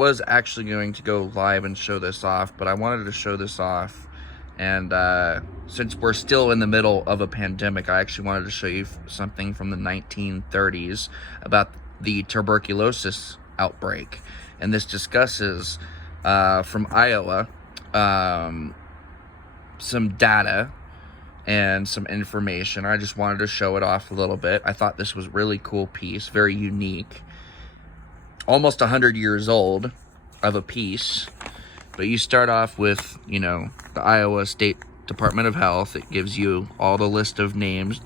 Was actually going to go live and show this off, but I wanted to show this off, and since we're still in the middle of a pandemic, I actually wanted to show you something from the 1930s about the tuberculosis outbreak. And this discusses from Iowa some data and some information. I just wanted to show it off a little bit. I thought this was a really cool piece, very unique. Almost 100 years old of a piece, but you start off with, the Iowa State Department of Health. It gives you all the list of names,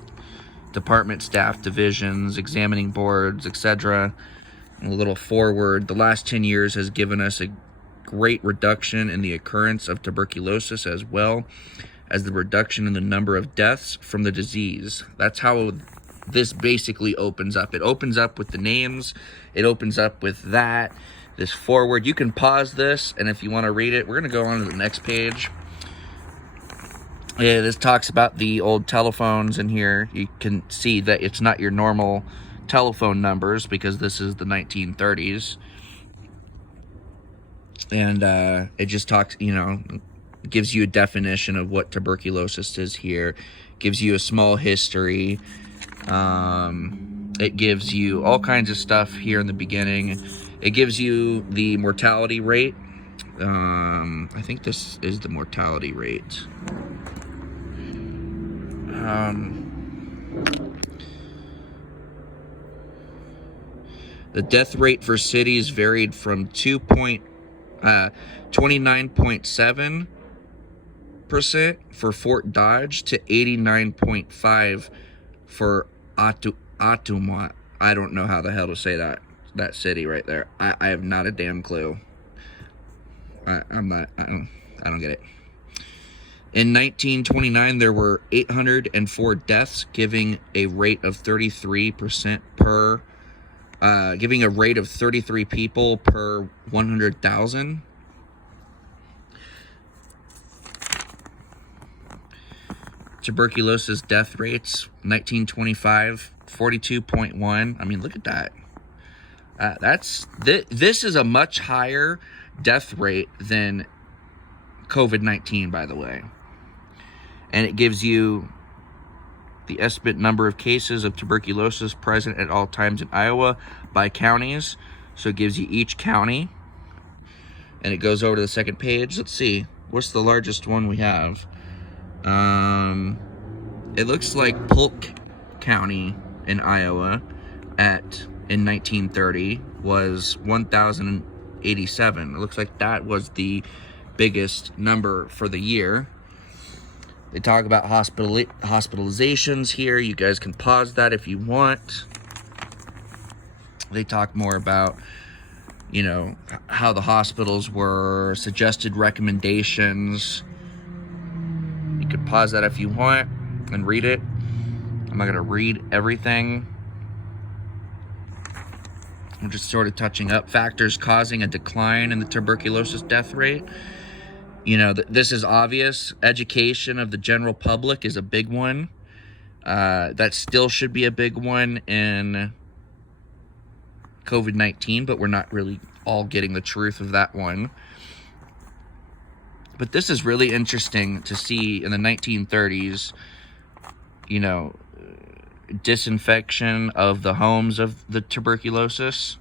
department staff, divisions, examining boards, etc. And a little forward. The last 10 years has given us a great reduction in the occurrence of tuberculosis, as well as the reduction in the number of deaths from the disease. That's how this basically opens up. It opens up with the names. It opens up with this forward. You can pause this, and if you want to read it, we're going to go on to the next page. Yeah, this talks about the old telephones in here. You can see that it's not your normal telephone numbers because this is the 1930s. And it just talks, gives you a definition of what tuberculosis is here. Gives you a small history. It gives you all kinds of stuff here in the beginning. It gives you the mortality rate. I think this is the mortality rate. The death rate for cities varied from 29.7% for Fort Dodge to 89.5% for Ottumwa. I don't know how the hell to say that city right there. I have not a damn clue. I don't get it. In 1929, there were 804 deaths, giving a rate of 33% per, giving a rate of 33 people per 100,000. Tuberculosis death rates, 1925, 42.1. I mean, look at that. This is a much higher death rate than COVID-19, by the way. And it gives you the estimate number of cases of tuberculosis present at all times in Iowa by counties. So it gives you each county. And it goes over to the second page. Let's see. What's the largest one we have? It looks like Polk County in Iowa in 1930 was 1,087. It looks like that was the biggest number for the year. They talk about hospitalizations here. You guys can pause that if you want. They talk more about, how the hospitals were, suggested recommendations. You can pause that if you want and read it. I'm not going to read everything. I'm just sort of touching up factors causing a decline in the tuberculosis death rate. This is obvious. Education of the general public is a big one. That still should be a big one in COVID-19, but we're not really all getting the truth of that one. But this is really interesting to see in the 1930s, disinfection of the homes of the tuberculosis.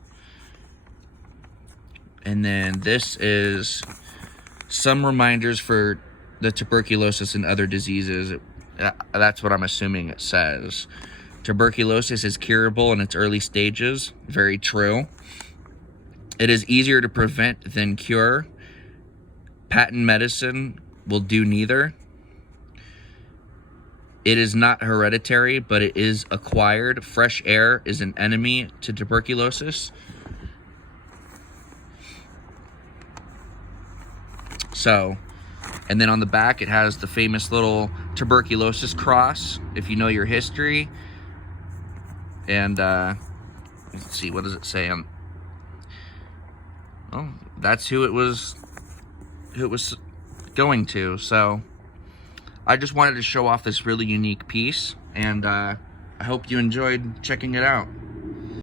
And then this is some reminders for the tuberculosis and other diseases. That's what I'm assuming it says. Tuberculosis is curable in its early stages. Very true. It is easier to prevent than cure. Patent medicine will do neither. It is not hereditary, but it is acquired. Fresh air is an enemy to tuberculosis. So, and then on the back, it has the famous little tuberculosis cross, if you know your history. And, let's see, what does it say? Oh, that's who it was going to. So, I just wanted to show off this really unique piece, and I hope you enjoyed checking it out.